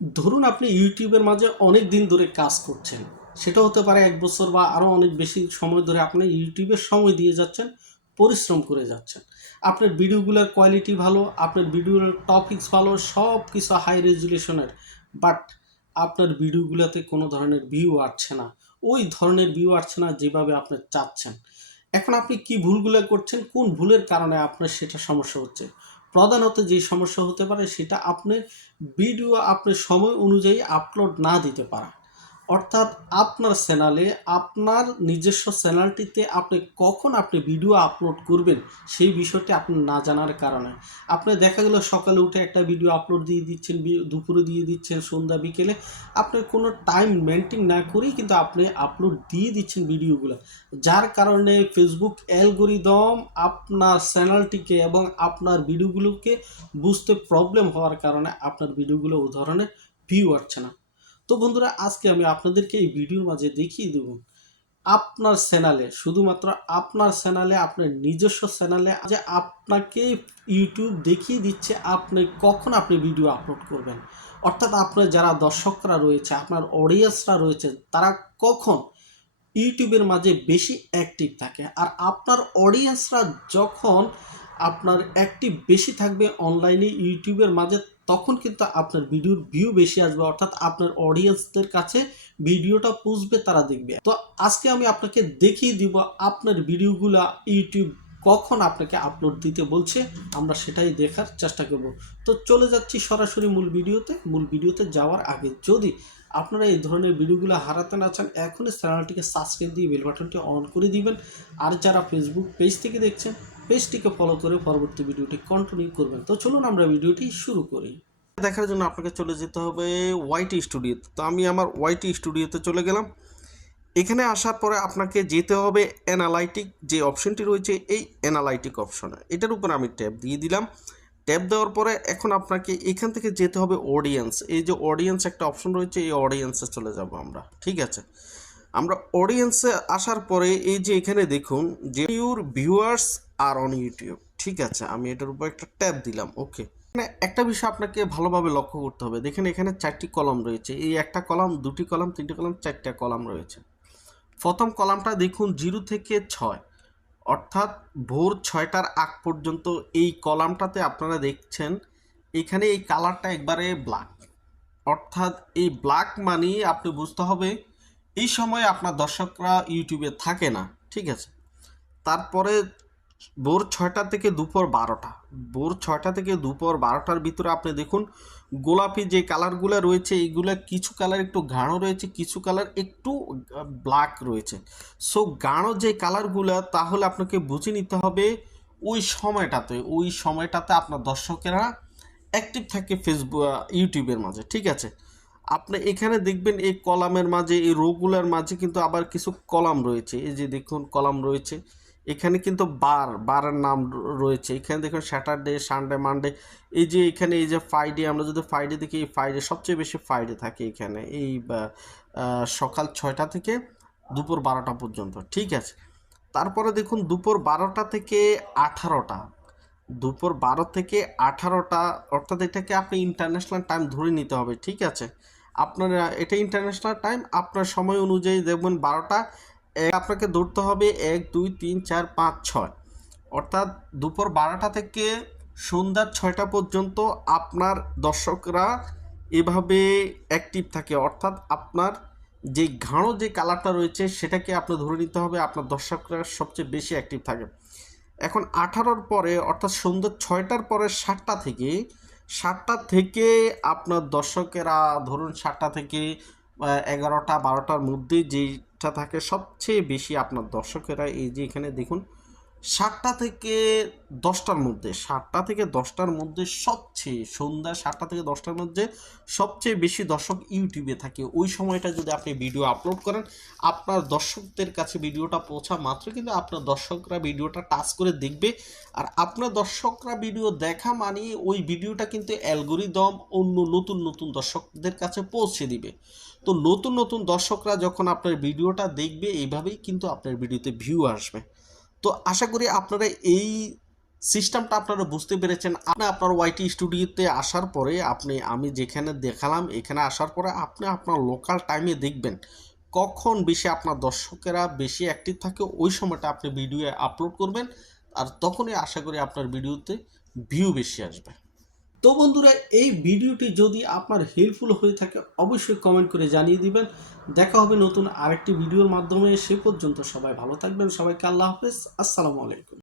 ধরুন আপনি ইউটিউবের মাঝে অনেক দিন ধরে কাজ করছেন সেটা হতে পারে এক বছর বা আরও অনেক বেশি সময় ধরে আপনি ইউটিউবের সময় দিয়ে যাচ্ছেন, পরিশ্রম করে যাচ্ছেন। আপনার ভিডিওগুলোর কোয়ালিটি ভালো, আপনার ভিডিওর টপিকস ভালো সব কিছু হাই রেজুলেশনের বাট আপনার ভিডিওগুলোতে কোনো ধরনের ভিউ আসছে না। ওই ধরনের ভিউ আসছে না যেভাবে আপনি চাচ্ছেন। এখন আপনি কি ভুলগুলো করছেন, কোন ভুলের কারণে আপনার সেটা সমস্যা হচ্ছে? প্রধানত যে সমস্যা হতে পারে সেটা আপনার ভিডিও আপনার সময় অনুযায়ী আপলোড না দিতে পারা। অর্থাৎ আপনার চ্যানেলে, আপনার নিজস্ব চ্যানেলটিতে আপনি কখন আপনি ভিডিও আপলোড করবেন, সেই বিষয়টি আপনি না জানার কারণে। আপনি দেখা গেল সকালে উঠে একটা ভিডিও আপলোড দিয়ে দিচ্ছেন দুপুরে দিয়ে দিচ্ছেন, সন্ধ্যা, বিকেলে। আপনি কোনো টাইম মেনটেন না করেই কিন্তু আপনি আপলোড দিয়ে দিচ্ছেন ভিডিওগুলো। যার কারণে ফেসবুক অ্যালগোরিদম আপনার চ্যানেলটিকে এবং আপনার ভিডিওগুলোকে বুঝতে প্রবলেম হওয়ার কারণে আপনার ভিডিওগুলো ও ধরনের ভিউ আসছে না। তো বন্ধুরা, আজকে আমি আপনাদেরকে এই ভিডিওর মাঝে দেখিয়ে দেব আপনার চ্যানেলে, শুধুমাত্র আপনার চ্যানেলে, আপনার নিজস্ব চ্যানেলে, যে আপনাকে ইউটিউব দেখিয়ে দিচ্ছে আপনি কখন আপনি ভিডিও আপলোড করবেন। অর্থাৎ আপনার যারা দর্শকরা রয়েছে, আপনার অডিয়েন্সরা রয়েছে, তারা কখন ইউটিউবের মাঝে বেশি অ্যাক্টিভ থাকে। আর আপনার অডিয়েন্সরা যখন আপনার অ্যাক্টিভ বেশি থাকবে অনলাইনে ইউটিউবের মাঝে তখন কিন্তু আপনার ভিডিওর ভিউ বেশি আসবে, অর্থাৎ আপনার অডিয়েন্সদের কাছে ভিডিওটা পুষবে, তারা দেখবে। তো আজকে আমি আপনাকে দেখিয়ে দিব আপনার ভিডিওগুলা ইউটিউব কখন আপনাকে আপলোড দিতে বলছে, আমরা সেটাই দেখার চেষ্টা করব। তো চলে যাচ্ছি সরাসরি মূল ভিডিওতে মূল ভিডিওতে যাওয়ার আগে যদি আপনারা এই ধরনের ভিডিওগুলো হারাতে না চান, এখনই চ্যানেলটিকে সাবস্ক্রাইব দিয়ে বেল বাটনটি অন করে দিবেন। আর যারা ফেসবুক পেজ থেকে দেখছেন পেজটিকে ফলো করে পরবর্তী ভিডিওটি কন্টিনিউ করবেন। তো চলুন আমরা ভিডিওটি শুরু করি। দেখার জন্য আপনাকে চলে যেতে হবে ওয়াইটি স্টুডিওতে তো। আমি আমার ওয়াইটি স্টুডিওতে চলে গেলাম। এখানে আসার পরে আপনাকে যেতে হবে অ্যানালাইটিক যে অপশনটি রয়েছে, এই অ্যানালাইটিক অপশনে এটার উপর আমি ট্যাপ দিয়ে দিলাম। ট্যাপ দেওয়ার পরে এখন আপনাকে এখান থেকে যেতে হবে অডিয়েন্স এই যে অডিয়েন্স একটা অপশন রয়েছে, এই অডিয়েন্সে চলে যাব আমরা। ঠিক আছে? আমরা অডিয়েন্সে আসার পরে এই যে এখানে দেখুন, যে your viewers are on YouTube ঠিক আছে? আমি এটার উপর একটা ট্যাপ দিলাম ওকে এখানে একটা বিষয় আপনাকে ভালোভাবে লক্ষ্য করতে হবে। দেখেন, এখানে চারটি কলাম রয়েছে। এই একটা কলাম, দুটি কলাম, তিনটি কলাম, চারটা কলাম রয়েছে। প্রথম কলামটা দেখুন, জিরো থেকে ছয়। অর্থাৎ ভোর ছয়টার আগ পর্যন্ত এই কলামটাতে আপনারা দেখছেন, এখানে এই কালারটা একবারে ব্ল্যাক অর্থাৎ এই ব্ল্যাক মানে আপনি বুঝতে হবে, এই সময় আপনার দর্শকরা ইউটিউবে থাকে না, ঠিক আছে? তারপরে ভোর ছয়টা থেকে দুপুর বারোটা। ভোর ছয়টা থেকে দুপুর বারোটার ভিতরে আপনি দেখুন, গোলাপি যে কালারগুলো রয়েছে, এইগুলো কিছু কালার একটু গাঢ় রয়েছে, কিছু কালার একটু ব্ল্যাক রয়েছে। সো গাঢ় যে কালারগুলো, তাহলে আপনাকে বুঝে নিতে হবে ওই সময়টাতে ওই সময়টাতে আপনার দর্শকেরা অ্যাক্টিভ থাকে ফেসবুক ইউটিউবের মাঝে, ঠিক আছে? আপনি এখানে দেখবেন এই কলামের মাঝে, এই রোগুলার মাঝে কিন্তু আবার কিছু কলাম রয়েছে। এই যে দেখুন, কলাম রয়েছে। এখানে কিন্তু বার, বারের নাম রয়েছে। এখানে দেখুন স্যাটারডে সানডে মানডে এই যে এখানে এই যে ফ্রাইডে আমরা যদি ফ্রাইডে দেখি, এই ফ্রাইডে সবচেয়ে বেশি ফ্রাইডে থাকে এখানে। এই সকাল ছয়টা থেকে দুপুর বারোটা পর্যন্ত, ঠিক আছে? তারপরে দেখুন দুপুর বারোটা থেকে আঠারোটা। দুপুর বারো থেকে আঠারোটা, অর্থাৎ এটাকে আপনি ইন্টারন্যাশনাল টাইম ধরে নিতে হবে, ঠিক আছে? আপনার, এটা ইন্টারন্যাশনাল টাইম আপনার সময় অনুযায়ী দেখবেন বারোটা এক আপনাকে ধরতে হবে এক, দুই, তিন, চার, পাঁচ, ছয়। অর্থাৎ দুপুর বারোটা থেকে সন্ধ্যা ছয়টা পর্যন্ত আপনার দর্শকরা এভাবে অ্যাক্টিভ থাকে। অর্থাৎ আপনার যে ঘাড়ো, যে কালারটা রয়েছে সেটাকে আপনি ধরে নিতে হবে, আপনার দর্শকরা সবচেয়ে বেশি অ্যাক্টিভ থাকে। এখন আঠারোর পরে, অর্থাৎ সন্ধ্যা ছয়টার পরে সাতটা থেকে সাতটা থেকে আপনার দর্শকেরা ধরুন সাতটা থেকে এগারোটা বারোটার মধ্যে যেটা থাকে সবচেয়ে বেশি আপনার দর্শকেরা এই যে এখানে দেখুন সাতটা থেকে দশটার মধ্যে, সাতটা থেকে দশটার মধ্যে সবচেয়ে, সন্ধ্যা সাতটা থেকে দশটার মধ্যে সবচেয়ে বেশি দর্শক ইউটিউবে থাকে। ওই সময়টা যদি আপনি ভিডিও আপলোড করেন, আপনার দর্শকদের কাছে ভিডিওটা পৌঁছা মাত্র, কিন্তু আপনার দর্শকরা ভিডিওটা টাচ করে দেখবে। আর আপনার দর্শকরা ভিডিও দেখা মানে ওই ভিডিওটা কিন্তু অ্যালগোরিদম অন্য নতুন নতুন দর্শকদের কাছে পৌঁছে দিবে। তো নতুন নতুন দর্শকরা যখন আপনার ভিডিওটা দেখবে, এইভাবেই কিন্তু আপনার ভিডিওতে ভিউ আসবে। তো আশা করি আপনারা এই সিস্টেমটা আপনারা বুঝতে পেরেছেন। আপনি আপনার ওয়াইটি স্টুডিওতে আসার পরে আপনি, আমি যেখানে দেখালাম, এখানে আসার পরে আপনি আপনার লোকাল টাইমে দেখবেন। কখন বেশি আপনার দর্শকেরা বেশি অ্যাক্টিভ থাকে, ওই সময়টা আপনি ভিডিও আপলোড করবেন, আর তখনই আশা করি আপনার ভিডিওতে ভিউ বেশি আসবে। তো বন্ধুরা, এই ভিডিওটি যদি আপনার হেল্পফুল হয়ে থাকে, অবশ্যই কমেন্ট করে জানিয়ে দিবেন। দেখা হবে নতুন আরেকটি ভিডিওর মাধ্যমে। সে পর্যন্ত সবাই ভালো থাকবেন। সবাইকে আল্লাহ হাফেজ। আসসালামু আলাইকুম।